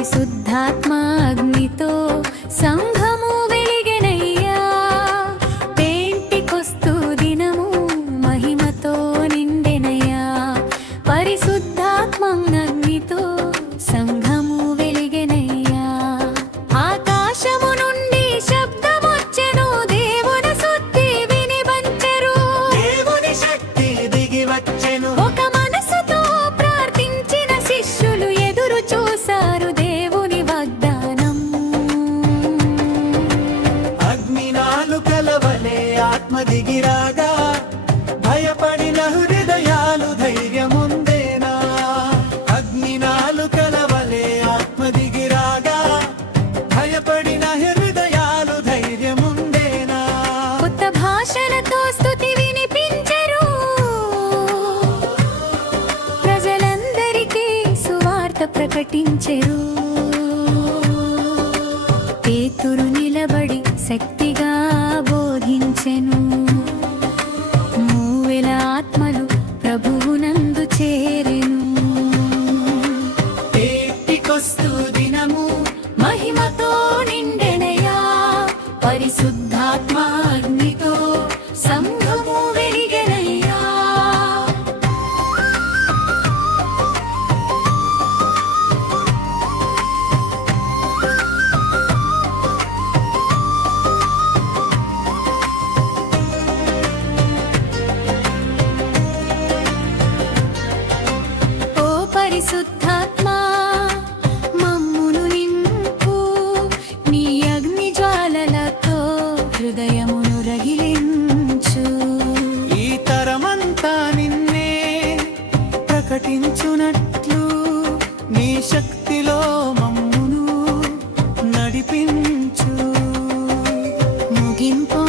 పరిశుద్ధాత్మ అగ్నితో సంఘము వెలిగెనయ్యా. పెంటెకొస్తు దినము మహిమతో నిండెనయ్యా. పరిశుద్ధాత్మ అగ్నితో సంఘము వెలిగెనయ్యా. ఆకాశము నుండి శబ్దమొచ్చెను, దేవుని స్తుతి వినిపించెను, దేవుని శక్తి దిగి వచ్చెను. ఒక మనసుతో ప్రార్థించిన శిష్యులు ఎదురు చూశారు దేవుని వాగ్దానం. అగ్నినాలుకల వలె ఆత్మ దిగిరాగా భయపడిన హృదయాలు ధైర్యముందేనా. అగ్నినాలుకల వలె ఆత్మ దిగిరాగా భయపడిన హృదయాలు ధైర్యముందేనా. కొత్త భాషలతో స్తుతి వినిపించెను, ప్రజలందరికీ సువార్త ప్రకటించెరు. పేతురు నిలబడి శక్తిగా బోధించెను. 3000 ఆత్మలు ప్రభువునందు చేరెను. పెంటెకొస్తు దినము మహిమతో నిండెనయ్యా. పరిశుద్ధాత్మ అగ్నితో సంఘము వెలిగెనయ్యా. ఓ పరిశుద్ధాత్మా, మమ్మును నింపు, నీ అగ్ని జ్వాలలతో హృదయమును రగిలించు. ఈ తరమంతా నిన్నే ప్రకటించునట్లు నీ శక్తిలో మమ్మును నడిపించు. ముగింపు